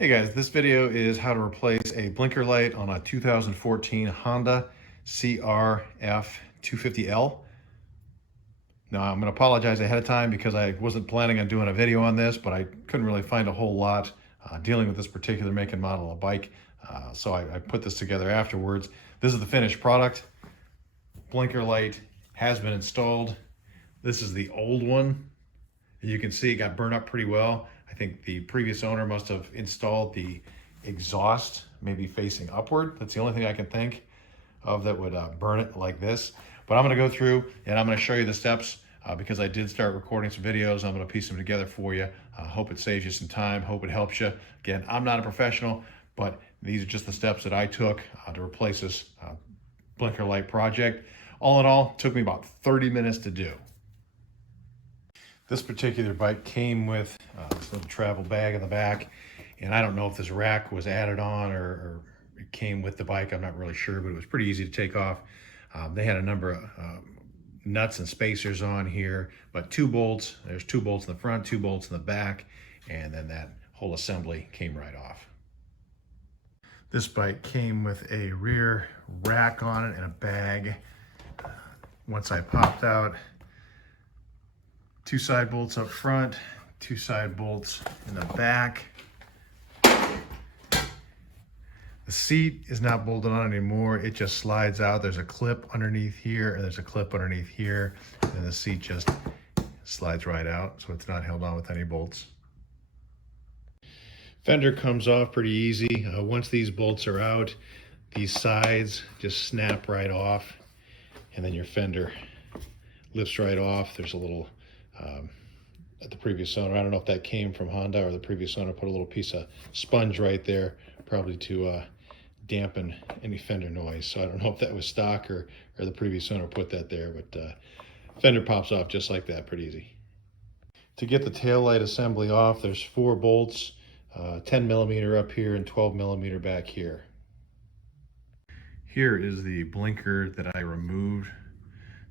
Hey guys, this video is how to replace a blinker light on a 2014 Honda CRF250L. Now I'm going to apologize ahead of time because I wasn't planning on doing a video on this, but I couldn't really find a whole lot dealing with this particular make and model of bike. So I put this together afterwards. This is the finished product. Blinker light has been installed. This is the old one. You can see it got burned up pretty well. I think the previous owner must have installed the exhaust maybe facing upward. That's the only thing I can think of that would burn it like this. But I'm going to go through and I'm going to show you the steps because I did start recording some videos. I'm going to piece them together for you. Hope it saves you some time. Hope it helps you. Again, I'm not a professional, but these are just the steps that I took to replace this blinker light project. All in all, it took me about 30 minutes to do. This particular bike came with this little travel bag in the back, and I don't know if this rack was added on or it came with the bike. I'm not really sure, but it was pretty easy to take off. They had a number of nuts and spacers on here, but 2 bolts. There's 2 bolts in the front, 2 bolts in the back, and then that whole assembly came right off. This bike came with a rear rack on it and a bag. Once I popped out, 2 side bolts up front, 2 side bolts in the back. The seat is not bolted on anymore. It just slides out. There's a clip underneath here and there's a clip underneath here. And the seat just slides right out. So it's not held on with any bolts. Fender comes off pretty easy. Once these bolts are out, these sides just snap right off. And then your fender lifts right off. There's a little at the previous owner, I don't know if that came from Honda or the previous owner put a little piece of sponge right there, probably to dampen any fender noise. So I don't know if that was stock or the previous owner put that there, but fender pops off just like that, pretty easy. To get the taillight assembly off, there's 4 bolts, 10 millimeter up here and 12 millimeter back here. Here is the blinker that I removed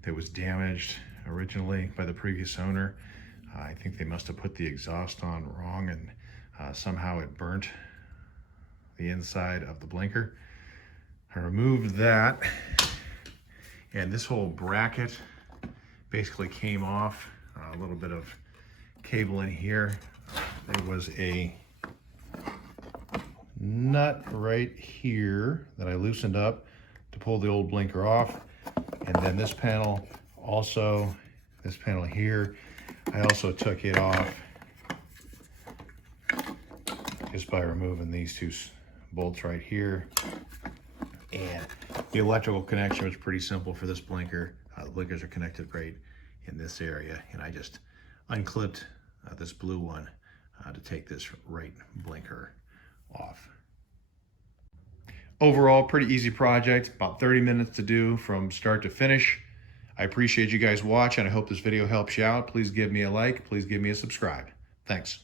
that was damaged originally by the previous owner. I think they must have put the exhaust on wrong and somehow it burnt the inside of the blinker. I removed that and this whole bracket basically came off. A little bit of cable in here. There was a nut right here that I loosened up to pull the old blinker off, and then this panel also, this panel here, I also took it off just by removing these 2 bolts right here. And the electrical connection was pretty simple for this blinker. The blinkers are connected right in this area, and I just unclipped this blue one to take this right blinker off. Overall, pretty easy project, about 30 minutes to do from start to finish. I appreciate you guys watching. I hope this video helps you out. Please give me a like. Please give me a subscribe. Thanks.